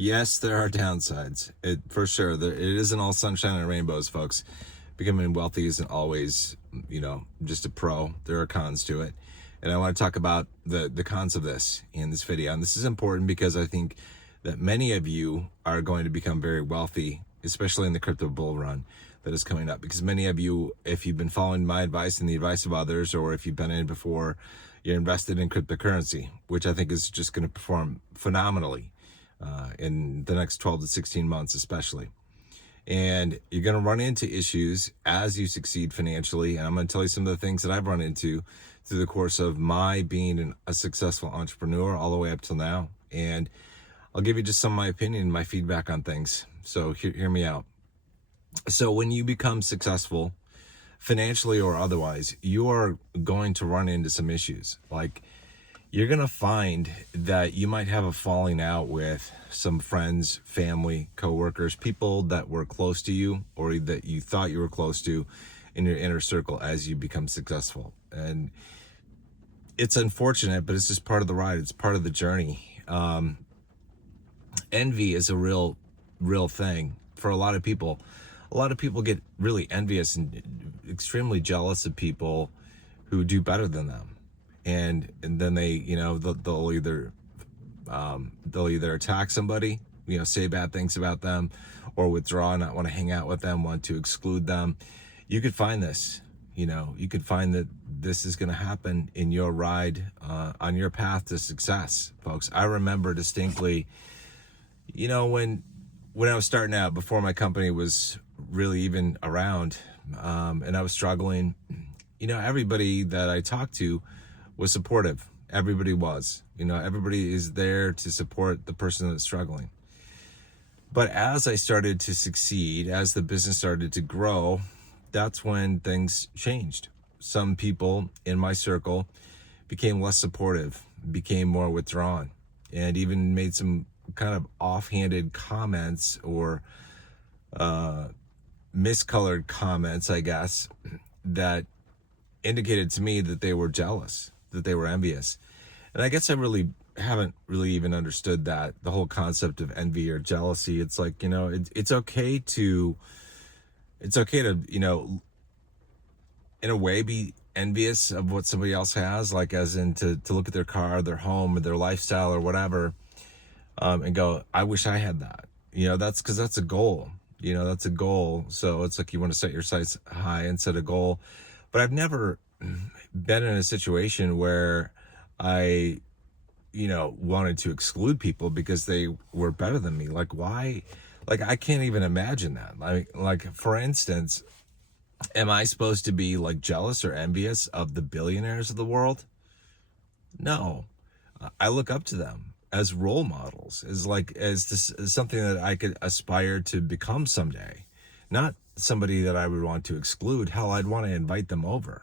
Yes, there are downsides. It for sure. It isn't all sunshine and rainbows, folks. Becoming wealthy isn't always, just a pro. There are cons to it, and I want to talk about the cons of this in this video. And this is important because I think that many of you are going to become very wealthy, especially in the crypto bull run that is coming up. Because many of you, if you've been following my advice and the advice of others, or if you've been in before, you're invested in cryptocurrency, which I think is just going to perform phenomenally in the next 12 to 16 months, especially. And you're going to run into issues as you succeed financially. And I'm going to tell you some of the things that I've run into through the course of my being a successful entrepreneur all the way up till now. And I'll give you just some of my opinion, my feedback on things. So hear me out. So when you become successful, financially or otherwise, you are going to run into some issues. Like, you're going to find that you might have a falling out with some friends, family, coworkers, people that were close to you or that you thought you were close to in your inner circle as you become successful. And it's unfortunate, but it's just part of the ride. It's part of the journey. Envy is a real thing for a lot of people. A lot of people get really envious and extremely jealous of people who do better than them. And then they, they'll either attack somebody, say bad things about them, or withdraw, not want to hang out with them, want to exclude them. You could find this, you could find that this is going to happen in your ride on your path to success, folks. I remember distinctly, when I was starting out, before my company was really even around, and I was struggling, everybody that I talked to was supportive. Everybody was, everybody is there to support the person that's struggling. But as I started to succeed, as the business started to grow, that's when things changed. Some people in my circle became less supportive, became more withdrawn, and even made some kind of offhanded comments or miscolored comments, I guess, that indicated to me that they were jealous, that they were envious. And I guess I really haven't really even understood that, the whole concept of envy or jealousy. It's like, it's okay to, in a way, be envious of what somebody else has, like as in to look at their car, their home, or their lifestyle or whatever, and go, I wish I had that. That's because that's a goal. That's a goal. So it's like you want to set your sights high and set a goal. But I've never been in a situation where I, wanted to exclude people because they were better than me. Like, why? Like, I can't even imagine that. Like, for instance, am I supposed to be like jealous or envious of the billionaires of the world? No. I look up to them as role models, as something that I could aspire to become someday. Not somebody that I would want to exclude. Hell, I'd want to invite them over.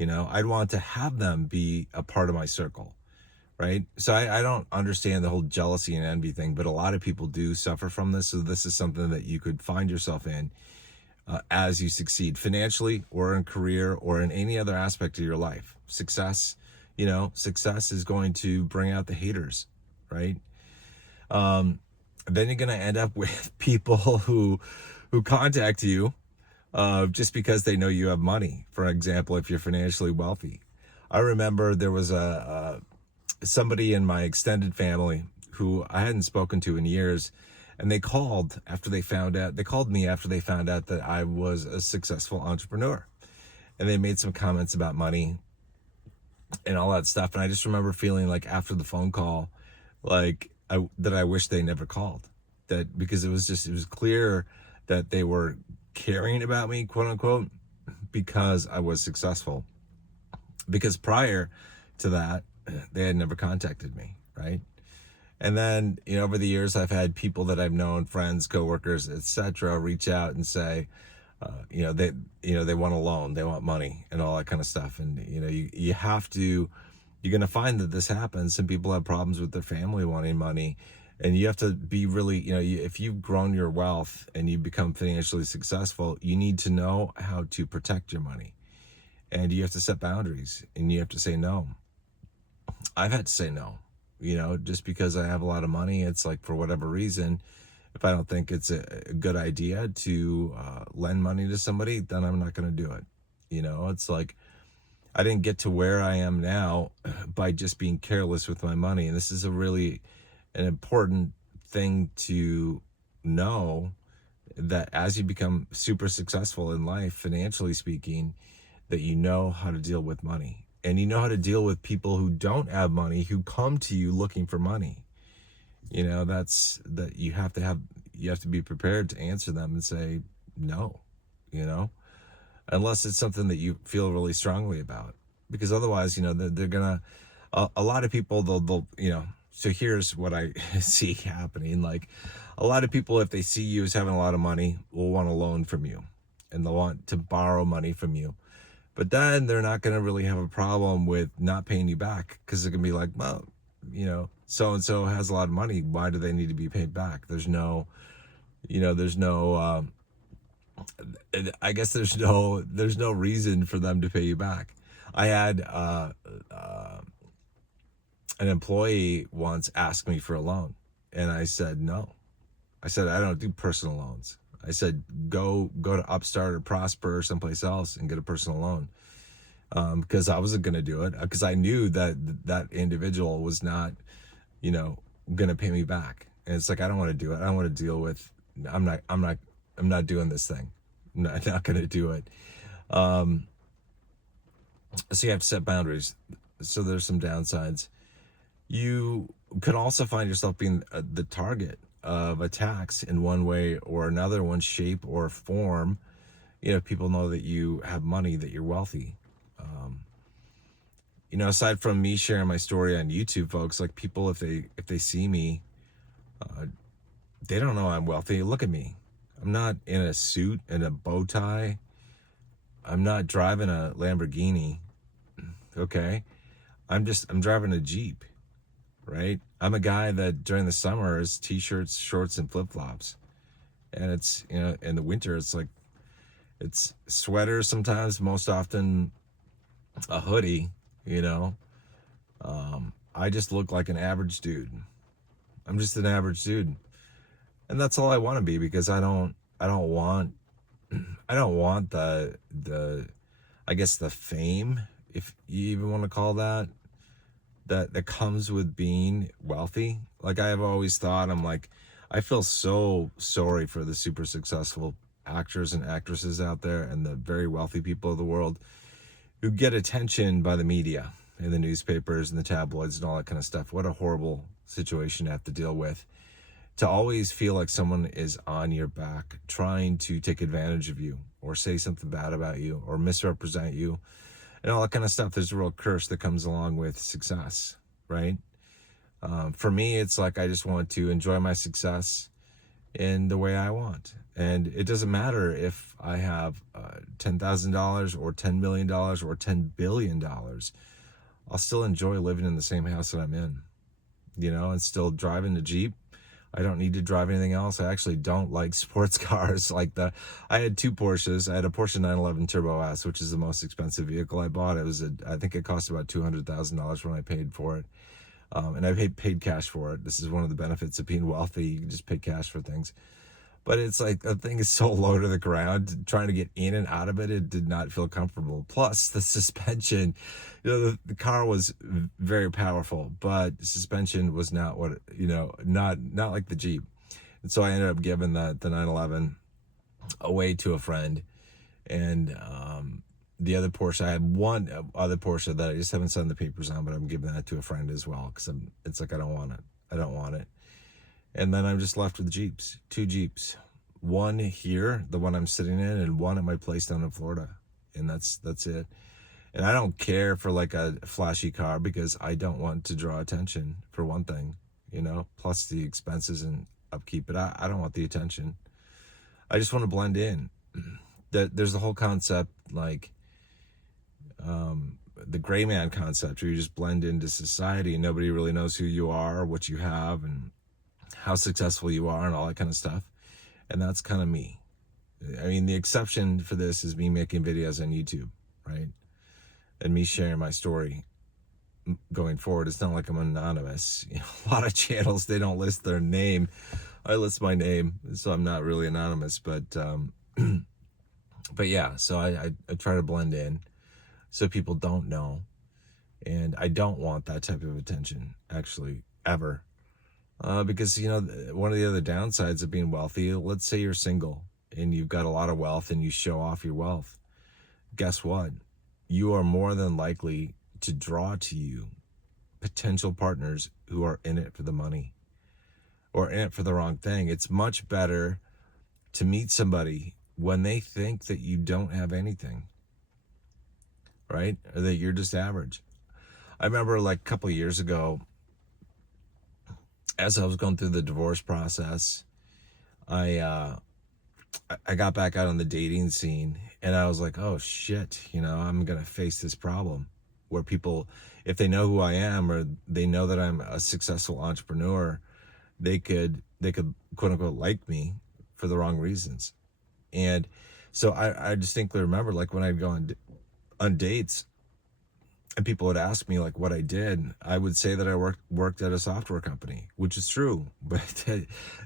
I'd want to have them be a part of my circle, right? So I don't understand the whole jealousy and envy thing, but a lot of people do suffer from this. So this is something that you could find yourself in as you succeed financially or in career or in any other aspect of your life. Success is going to bring out the haters, right? Then you're going to end up with people who contact you just because they know you have money. For example, if you're financially wealthy. I remember there was somebody in my extended family who I hadn't spoken to in years, and they called me after they found out that I was a successful entrepreneur. And they made some comments about money and all that stuff. And I just remember feeling like after the phone call, like that I wish they never called. That because it was clear that they were caring about me, quote unquote, because I was successful. Because prior to that, they had never contacted me, right? And then, over the years, I've had people that I've known, friends, coworkers, etc., reach out and say, they want a loan, they want money, and all that kind of stuff. And you have to, you're going to find that this happens. Some people have problems with their family wanting money, and you have to be really, if you've grown your wealth and you become financially successful, you need to know how to protect your money, and you have to set boundaries, and you have to say no. I've had to say no. just because I have a lot of money, it's like for whatever reason, if I don't think it's a good idea to lend money to somebody, then I'm not going to do it. It's like I didn't get to where I am now by just being careless with my money. And this is a really an important thing to know, that as you become super successful in life, financially speaking, that you know how to deal with money, and you know how to deal with people who don't have money, who come to you looking for money. That's that you have to be prepared to answer them and say no, you know, unless it's something that you feel really strongly about, because otherwise, they're gonna, a lot of people, they'll, so here's what I see happening. Like, a lot of people, if they see you as having a lot of money, will want a loan from you, and they'll want to borrow money from you. But then they're not going to really have a problem with not paying you back, because they're going to be like, well, so and so has a lot of money. Why do they need to be paid back? There's no, I guess there's no reason for them to pay you back. I had an employee once ask me for a loan, and I said no. I said I don't do personal loans. I said go to Upstart or Prosper or someplace else and get a personal loan, because I wasn't going to do it, because I knew that individual was not, going to pay me back. And it's like, I don't want to do it. I don't want to deal with. I'm not doing this thing. I'm not going to do it. So you have to set boundaries. So there's some downsides. You could also find yourself being the target of attacks in one way or another, one shape or form. People know that you have money, that you're wealthy. Aside from me sharing my story on YouTube, folks, like, people, if they see me, they don't know I'm wealthy. Look at me. I'm not in a suit and a bow tie. I'm not driving a Lamborghini. Okay. I'm driving a Jeep, right? I'm a guy that during the summer is t-shirts, shorts, and flip-flops. And it's, in the winter, it's like, it's sweaters sometimes, most often a hoodie, I just look like an average dude. I'm just an average dude. And that's all I want to be, because I don't want the I guess the fame, if you even want to call that comes with being wealthy. Like, I have always thought, I'm like, I feel so sorry for the super successful actors and actresses out there, and the very wealthy people of the world, who get attention by the media and the newspapers and the tabloids and all that kind of stuff. What a horrible situation to have to deal with. To always feel like someone is on your back, trying to take advantage of you, or say something bad about you, or misrepresent you, and all that kind of stuff. There's a real curse that comes along with success, right? For me, it's like, I just want to enjoy my success in the way I want. And it doesn't matter if I have $10,000 or $10 million or $10 billion. I'll still enjoy living in the same house that I'm in, and still driving the Jeep. I don't need to drive anything else. I actually don't like sports cars. I had two Porsches. I had a Porsche 911 Turbo S, which is the most expensive vehicle I bought. I think it cost about $200,000 when I paid for it. And I paid cash for it. This is one of the benefits of being wealthy. You can just pay cash for things. But it's like, the thing is so low to the ground. Trying to get in and out of it, it did not feel comfortable. Plus, the suspension, the car was very powerful, but suspension was not what, not like the Jeep. And so I ended up giving the 911 away to a friend. And the other Porsche, I had one other Porsche that I just haven't signed the papers on, but I'm giving that to a friend as well, because it's like, I don't want it. And then I'm just left with Jeeps, two Jeeps, one here, the one I'm sitting in, and one at my place down in Florida. And that's it. And I don't care for like a flashy car, because I don't want to draw attention, for one thing, plus the expenses and upkeep. But I don't want the attention. I just want to blend in. There's the whole concept, like the gray man concept, where you just blend into society and nobody really knows who you are, what you have, and how successful you are, and all that kind of stuff. And that's kind of me. I mean, the exception for this is me making videos on YouTube, right? And me sharing my story. going forward. It's not like I'm anonymous. A lot of channels, they don't list their name. I list my name, so I'm not really anonymous. But yeah, so I try to blend in so people don't know. And I don't want that type of attention, actually, ever. Because, one of the other downsides of being wealthy, let's say you're single and you've got a lot of wealth and you show off your wealth. Guess what? You are more than likely to draw to you potential partners who are in it for the money or in it for the wrong thing. It's much better to meet somebody when they think that you don't have anything, right? Or that you're just average. I remember like a couple of years ago, as I was going through the divorce process, I got back out on the dating scene, and I was like, oh shit, I'm gonna face this problem where people, if they know who I am or they know that I'm a successful entrepreneur, they could quote unquote like me for the wrong reasons. And so I distinctly remember, like, when I'd go on dates and people would ask me like what I did, I would say that I worked at a software company, which is true. But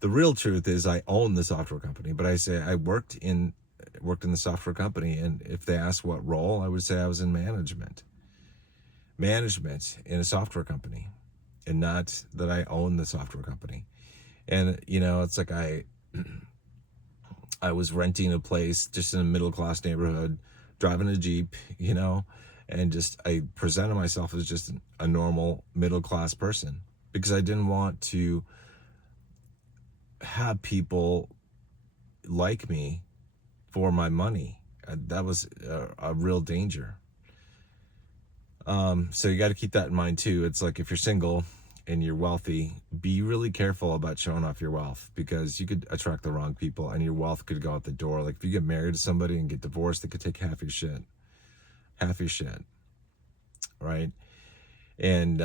the real truth is I own the software company. But I say I worked in the software company, and if they asked what role, I would say I was in management in a software company, and not that I own the software company. And it's like I was renting a place just in a middle class neighborhood, driving a Jeep, and just I presented myself as just a normal middle class person because I didn't want to have people like me for my money. That was a real danger. So you got to keep that in mind too. It's like if you're single and you're wealthy, be really careful about showing off your wealth because you could attract the wrong people and your wealth could go out the door. Like if you get married to somebody and get divorced, they could take half your shit. Right? And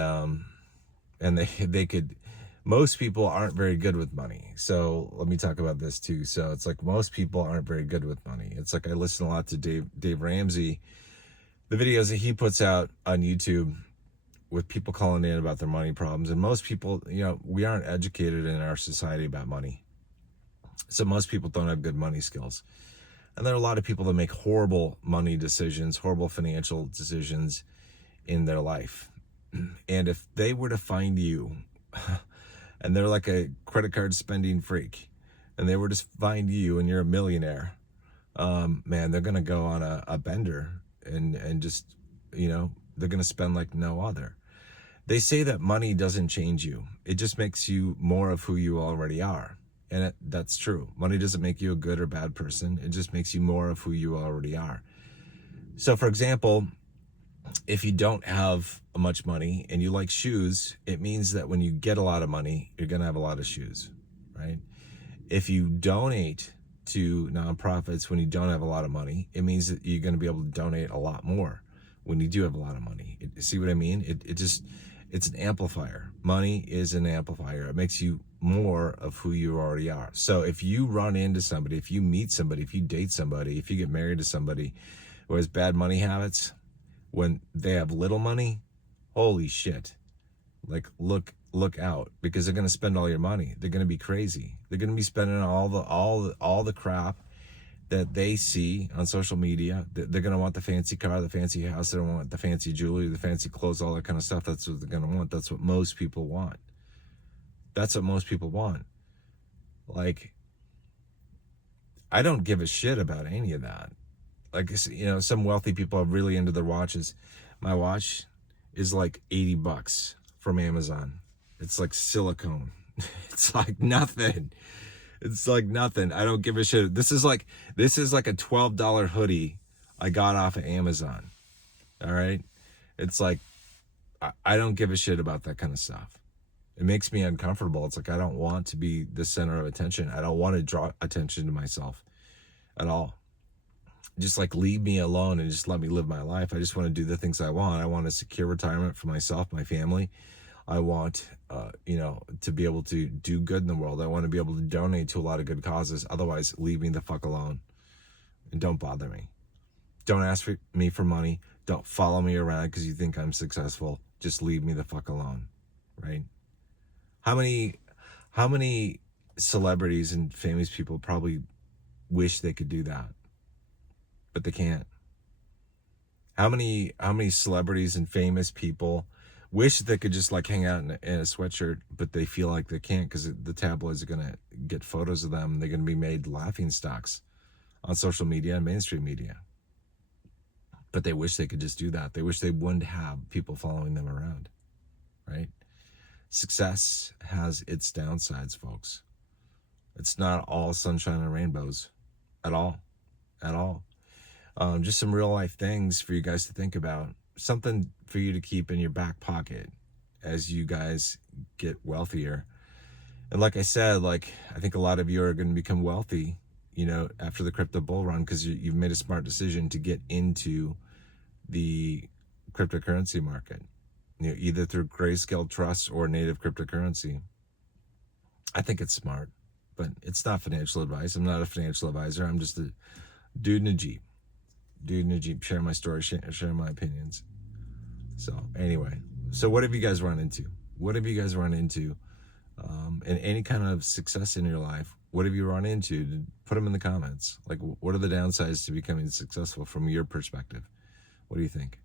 they could, most people aren't very good with money. So let me talk about this too. So it's like most people aren't very good with money. It's like I listen a lot to Dave Ramsey, the videos that he puts out on YouTube with people calling in about their money problems. And most people, we aren't educated in our society about money. So most people don't have good money skills. And there are a lot of people that make horrible money decisions, horrible financial decisions in their life. And if they were to find you and they're like a credit card spending freak and they were to find you and you're a millionaire, man, they're going to go on a bender and just, they're going to spend like no other. They say that money doesn't change you. It just makes you more of who you already are. And that's true. Money doesn't make you a good or bad person. It just makes you more of who you already are. So for example, if you don't have much money and you like shoes, it means that when you get a lot of money, you're going to have a lot of shoes, right? If you donate to nonprofits when you don't have a lot of money, it means that you're going to be able to donate a lot more when you do have a lot of money. See what I mean? It's an amplifier. Money is an amplifier. It makes you more of who you already are. So if you run into somebody, if you meet somebody, if you date somebody, if you get married to somebody who has bad money habits, when they have little money, holy shit. Like look out, because they're going to spend all your money. They're going to be crazy. They're going to be spending all the crap that they see on social media. They're going to want the fancy car, the fancy house. They don't want the fancy jewelry, the fancy clothes, all that kind of stuff. That's what they're going to want. That's what most people want. Like, I don't give a shit about any of that. Like, some wealthy people are really into their watches. My watch is like $80 from Amazon. It's like silicone. It's like nothing. I don't give a shit. This is like a $12 hoodie I got off of Amazon. All right. It's like, I don't give a shit about that kind of stuff. It makes me uncomfortable. It's like, I don't want to be the center of attention. I don't want to draw attention to myself at all. Just like leave me alone and just let me live my life. I just want to do the things I want. I want a secure retirement for myself, my family. I want, to be able to do good in the world. I want to be able to donate to a lot of good causes. Otherwise, leave me the fuck alone and don't bother me. Don't ask me for money. Don't follow me around because you think I'm successful. just leave me the fuck alone, right? How many celebrities and famous people probably wish they could do that, but they can't? How many celebrities and famous people wish they could just like hang out in a sweatshirt, but they feel like they can't because the tabloids are gonna get photos of them. They're gonna be made laughing stocks on social media and mainstream media. But they wish they could just do that. They wish they wouldn't have people following them around, right? Success has its downsides, folks. It's not all sunshine and rainbows at all, at all. Just some real life things for you guys to think about. Something for you to keep in your back pocket as you guys get wealthier. And like I said, like I think a lot of you are going to become wealthy, after the crypto bull run because you've made a smart decision to get into the cryptocurrency market, either through Grayscale Trust or native cryptocurrency. I think it's smart, but it's not financial advice. I'm not a financial advisor. I'm just a dude in a Jeep. Share my story, share my opinions. So anyway, so what have you guys run into? And any kind of success in your life? What have you run into? Put them in the comments. Like, what are the downsides to becoming successful from your perspective? What do you think?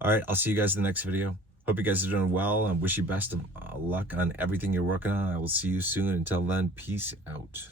All right, I'll see you guys in the next video. Hope you guys are doing well and wish you best of luck on everything you're working on. I will see you soon. Until then, peace out.